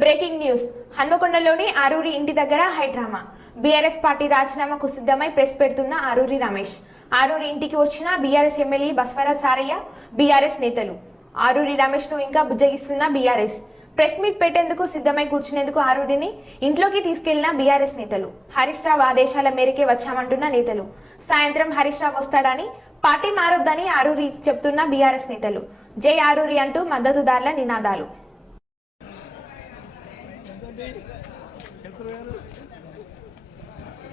Breaking news. హన్మకొండలోని Aruri ఇంటి దగ్గర high drama BRS party రాజీనామాకు సిద్ధమై ప్రెస్ పెడుతున్న ఆరూరి రమేష్. ఆరూరి ఇంటికి వచ్చిన BRS MLA Baswaraj Saraiah BRS నేతలు. ఆరూరి రమేష్ను ఇంకా బుజ్జగిస్తున్న బీఆర్ఎస్. ప్రెస్ మీట్ పెట్టేందుకు సిద్ధమై కూర్చునేందుకు ఆరూరిని ఇంట్లోకి తీసుకెళ్ళిన బీఆర్ఎస్ నేతలు. హరీష్ రావు ఆదేశాల మేరకే వచ్చామంటున్న నేతలు. సాయంత్రం హరీష్ రావు వస్తాడని పార్టీ మారొద్దని ఆరూరి చెప్తున్న బీఆర్ఎస్ నేతలు. జై ఆరూరి అంటూ మద్దతుదారుల నినాదాలు.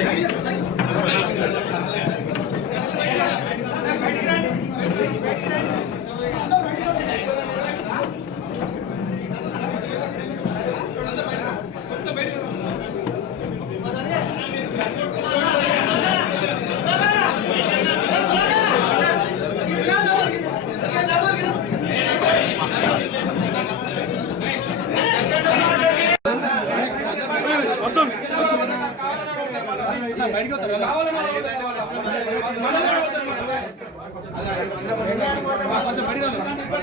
よろしくお願いします。చేయమని ఒకరు ఉంటే ఎన్ని కూడా రాజకీయాలు మనకు వద్దా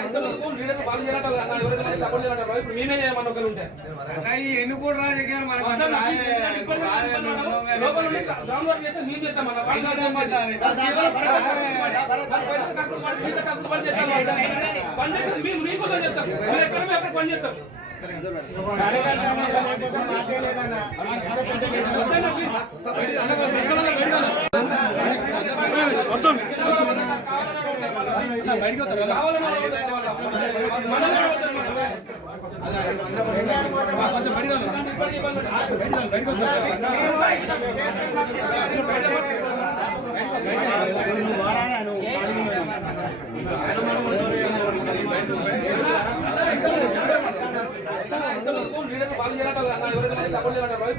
అంత నాకు ఈ రాజకీయాలు జామ్ వర్క్ చేస్తే మేము చేస్తాం చేస్తాం వాళ్ళు. పని చేసేది మేము మీకోసం చేస్తాం మీరు ఎక్కడ పని చేస్తాం బయటికి మనం.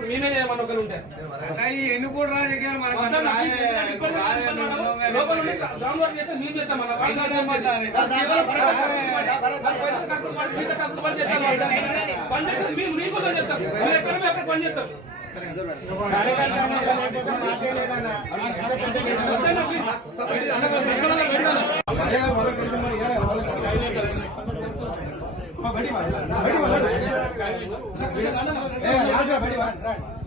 మేమే చేయమని ఒకరు ఉంటే ఎన్ని కూడా రాజకీయాలు మనకు మేము నీకోసం చెప్తాం మీరు. ఎక్కడ ఎక్కడ పని చేస్తారు బడి బడి బడి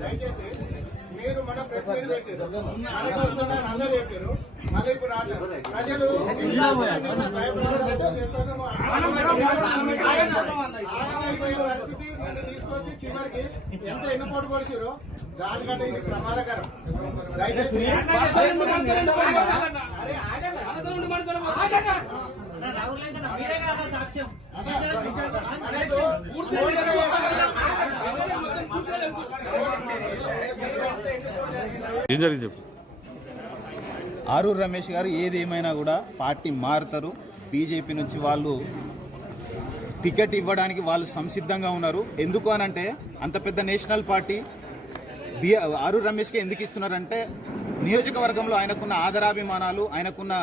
దయచేసి మీరు మన ప్రెస్ పెట్టారు మన అందరూ చెప్పారు మళ్ళీ ఇప్పుడు ప్రజలు పరిస్థితి తీసుకొచ్చి చివరికి ఎంత ఎన్నుపోటు కొడిచారో దానికంటే ఇది ప్రమాదకరం దయచేసి అరే ఆగండి. ఏం జరిగింది చెప్పు. ఆరూరు రమేష్ గారు ఏది ఏమైనా కూడా పార్టీ మారుతారు. బీజేపీ నుంచి వాళ్ళు టికెట్ ఇవ్వడానికి వాళ్ళు సంసిద్ధంగా ఉన్నారు. ఎందుకు అనంటే అంత పెద్ద నేషనల్ పార్టీ బి ఆరూరు రమేష్కి ఎందుకు ఇస్తున్నారంటే నియోజకవర్గంలో ఆయనకున్న ఆదరాభిమానాలు ఆయనకున్న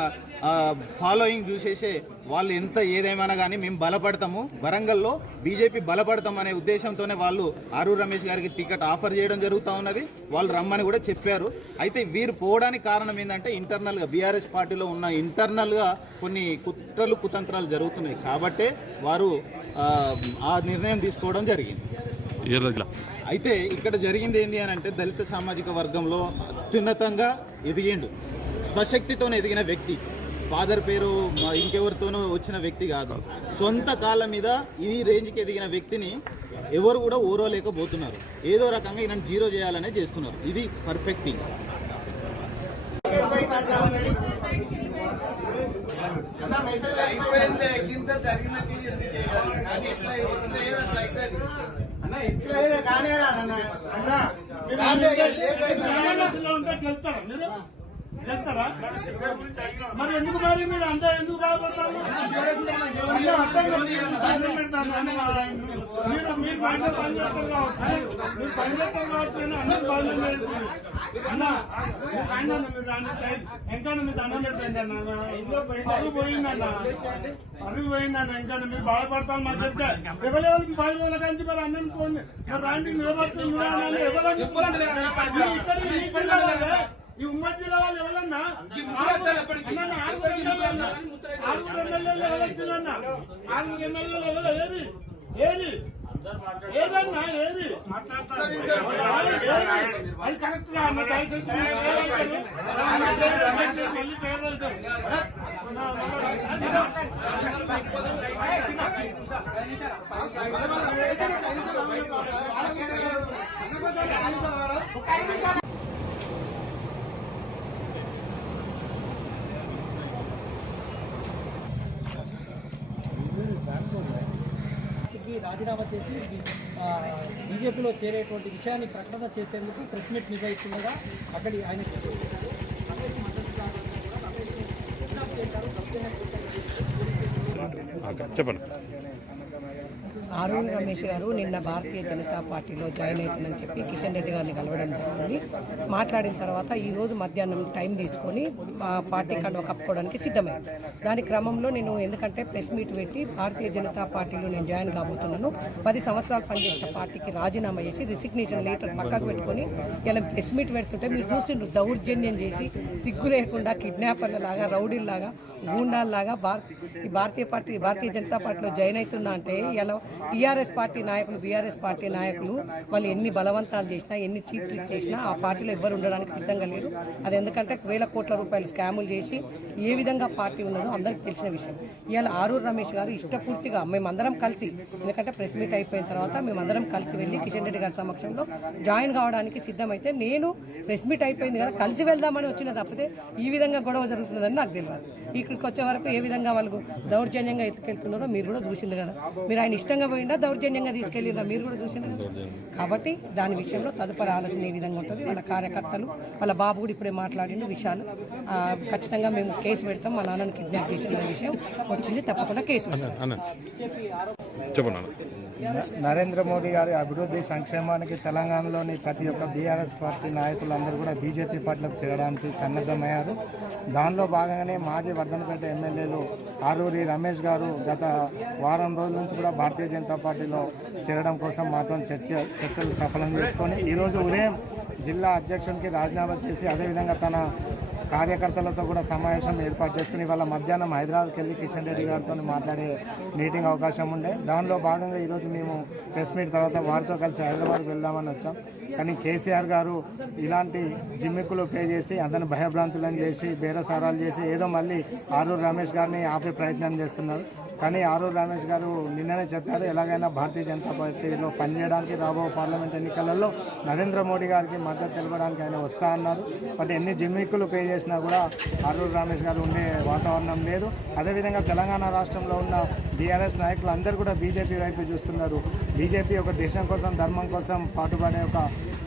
ఫాలోయింగ్ చూసేసే వాళ్ళు ఎంత ఏదేమైనా కానీ మేము బలపడతాము. వరంగల్లో బీజేపీ బలపడతాం అనే ఉద్దేశంతోనే వాళ్ళు ఆరూరు రమేష్ గారికి టికెట్ ఆఫర్ చేయడం జరుగుతూ ఉన్నది. వాళ్ళు రమ్మని కూడా చెప్పారు. అయితే వీరు పోవడానికి కారణం ఏంటంటే ఇంటర్నల్గా బీఆర్ఎస్ పార్టీలో ఉన్న ఇంటర్నల్గా కొన్ని కుట్రలు కుతంత్రాలు జరుగుతున్నాయి. కాబట్టే వారు ఆ, నిర్ణయం తీసుకోవడం జరిగింది. అయితే ఇక్కడ జరిగింది ఏంటి అని అంటే దళిత సామాజిక వర్గంలో అత్యున్నతంగా ఎదిగిండు. స్వశక్తితో ఎదిగిన వ్యక్తి. ఫాదర్ పేరు ఇంకెవరితోనో వచ్చిన వ్యక్తి కాదు. సొంత కాళ్ళ మీద ఈ రేంజ్కి ఎదిగిన వ్యక్తిని ఎవరు కూడా ఓరోలేకపోతున్నారు ఏదో రకంగా ఈయన జీరో చేయాలనే చేస్తున్నారు. ఇది పర్ఫెక్ట్ థింగ్ అన్న ఎట్లా కానీ అన్న. అన్న చెప్తారా మరి ఎందుకు మరి మీరు అంతా ఎందుకు బాధపడతారు అర్థం మీరు మీరు మీరు పని చేస్తారు కావచ్చు. మీరు పని చేస్తారు కావచ్చు అని బాధ అన్న మీరు మీరు ఇంకా మీరు దండం పెట్టండి అన్న. పరుగు పోయిందన్న పరుగు పోయిందన్న ఇంకా మీరు బాధపడతాను మాకు చెప్తే ఎవరెవరికి పది రోజుల కంచి మరి అన్నని పోండి. మరి రాండి నిలబడుతుంది ఇక్కడ ఈ ఉమ్మడి జిల్లా వాళ్ళు ఎవరన్నా? ఆరుగురు ఎమ్మెల్యేలు ఎవరు వచ్చిందన్న ఆరుగురు ఎమ్మెల్యేలు ఎవరు? ఏది? ఏది? ఏదన్నా? ఏది? అది కరెక్ట్గా అన్న దయచేసి పేరు మళ్ళీ పేరు వెళ్తారు. రాజీనామా చేసి బీజేపీలో చేరేటువంటి విషయాన్ని ప్రకటన చేసేందుకు ప్రెస్ మీట్ నిర్వహిస్తుండగా అక్కడి ఆయన చెప్పండి. అరుణ్ రమేష్ గారు నిన్న భారతీయ జనతా పార్టీలో జాయిన్ అవుతుందని చెప్పి కిషన్ రెడ్డి గారిని కలవడం జరిగింది. మాట్లాడిన తర్వాత ఈరోజు మధ్యాహ్నం టైం తీసుకొని పార్టీ కండువ కప్పుకోవడానికి సిద్ధమైంది. దాని క్రమంలో నేను ఎందుకంటే ప్రెస్ మీట్ పెట్టి భారతీయ జనతా పార్టీలో నేను జాయిన్ కాబోతున్నాను. పది సంవత్సరాలు పనిచేసిన పార్టీకి రాజీనామా చేసి రిసిగ్నేషన్ లెటర్ పక్కకు పెట్టుకొని ఇలా ప్రెస్ మీట్ పెడుతుంటే మీరు చూసిండ్రు దౌర్జన్యం చేసి సిగ్గు లేకుండా కిడ్నాపర్ల లాగా రౌడీల్లాగా గూండాల్లాగా భారత ఈ భారతీయ పార్టీ భారతీయ జనతా పార్టీలో జాయిన్ అవుతున్నా అంటే ఇలా టీఆర్ఎస్ పార్టీ నాయకులు బీఆర్ఎస్ పార్టీ నాయకులు వాళ్ళు ఎన్ని బలవంతాలు చేసినా ఎన్ని చీప్ ట్రిక్స్ చేసినా ఆ పార్టీలో ఎవ్వరు ఉండడానికి సిద్ధంగా లేరు. అది ఎందుకంటే వేల కోట్ల రూపాయలు స్కాములు చేసి ఏ విధంగా పార్టీ ఉన్నదో అందరికీ తెలిసిన విషయం. ఇవాళ ఆరూరు రమేష్ గారు ఇష్టపూర్తిగా మేమందరం కలిసి ఎందుకంటే ప్రెస్ మీట్ అయిపోయిన తర్వాత మేమందరం కలిసి వెళ్ళి కిషన్ రెడ్డి గారి సమక్షంలో జాయిన్ కావడానికి సిద్ధమైతే నేను ప్రెస్ మీట్ అయిపోయింది కదా కలిసి వెళ్దామని వచ్చిన తప్పితే ఈ విధంగా గొడవ జరుగుతుందని నాకు తెలియదు. ఇక్కడికి వచ్చే వరకు ఏ విధంగా వాళ్ళకు దౌర్జన్యంగా ఎత్తుకెళ్తున్నారో మీరు కూడా చూసింది కదా. మీరు ఆయన ఇష్టం ఇష్టంగా పోయిందా దౌర్జన్యంగా తీసుకెళ్ళిందా మీరు కూడా చూసినా కాబట్టి దాని విషయంలో తదుపరి ఆలోచన ఏ విధంగా ఉంటుంది? వాళ్ళ కార్యకర్తలు వాళ్ళ బాబు కూడా ఇప్పుడే మాట్లాడిన విషయాలు. ఖచ్చితంగా మేము కేసు పెడతాం మా నాన్నని కిడ్నాప్ చేసిన విషయం వచ్చింది తప్పకుండా కేసు పెడతాం. చెప్పండి నరేంద్ర మోడీ గారి అభివృద్ధి సంక్షేమానికి తెలంగాణలోని ప్రతి ఒక్క బీఆర్ఎస్ పార్టీ నాయకులందరూ కూడా బీజేపీ పార్టీలకు చేరడానికి సన్నద్ధమయ్యారు. దానిలో భాగంగానే మాజీ వర్ధనపేట ఎమ్మెల్యేలు ఆరూరి రమేష్ గారు గత వారం రోజుల నుంచి కూడా భారతీయ జనతా పార్టీలో చేరడం కోసం మాత్రం చర్చ చర్చలు సఫలం చేసుకొని ఈరోజు ఉదయం జిల్లా అధ్యక్షునికి రాజీనామా చేసి అదేవిధంగా తన కార్యకర్తలతో కూడా సమావేశం ఏర్పాటు చేసుకుని వాళ్ళ మధ్యాహ్నం హైదరాబాద్కి వెళ్ళి కిషన్ రెడ్డి గారితో మాట్లాడే మీటింగ్ అవకాశం ఉండే. దానిలో భాగంగా ఈరోజు మేము ప్రెస్ మీట్ తర్వాత వారితో కలిసి హైదరాబాద్కి వెళ్దామని వచ్చాం. కానీ కేసీఆర్ గారు ఇలాంటి జిమ్మిక్కులు పే చేసి అతను భయభ్రాంతులను చేసి బేరసారాలు చేసి ఏదో మళ్ళీ ఆరూరు రమేష్ గారిని ఆపే ప్రయత్నం చేస్తున్నారు. కానీ ఆరూరు రమేష్ గారు నిన్ననే చెప్పారు ఎలాగైనా భారతీయ జనతా పార్టీలో పనిచేయడానికి రాబో పార్లమెంట్ ఎన్నికలలో నరేంద్ర మోడీ గారికి మద్దతు తెలపడానికి ఆయన వస్తా అన్నారు. బట్ ఎన్ని జిమ్మిక్కులు పే చేసినా కూడా ఆరూరు రమేష్ గారు ఉండే వాతావరణం లేదు. అదేవిధంగా తెలంగాణ రాష్ట్రంలో ఉన్న బీఆర్ఎస్ నాయకులు అందరూ కూడా బీజేపీ వైపు చూస్తున్నారు. బీజేపీ ఒక దేశం కోసం ధర్మం కోసం పాటుపడే ఒక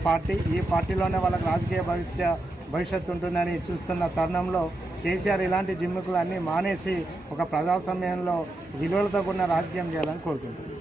పార్టీ. ఈ పార్టీలోనే వాళ్ళకి రాజకీయ భవిష్య భవిష్యత్తు ఉంటుందని చూస్తున్న తరుణంలో కేసీఆర్ ఇలాంటి జిమ్ముకులు అన్నీ మానేసి ఒక ప్రజాస్వామ్యంలో విలువలతో కూడిన రాజకీయం చేయాలని కోరుకుంటున్నాను.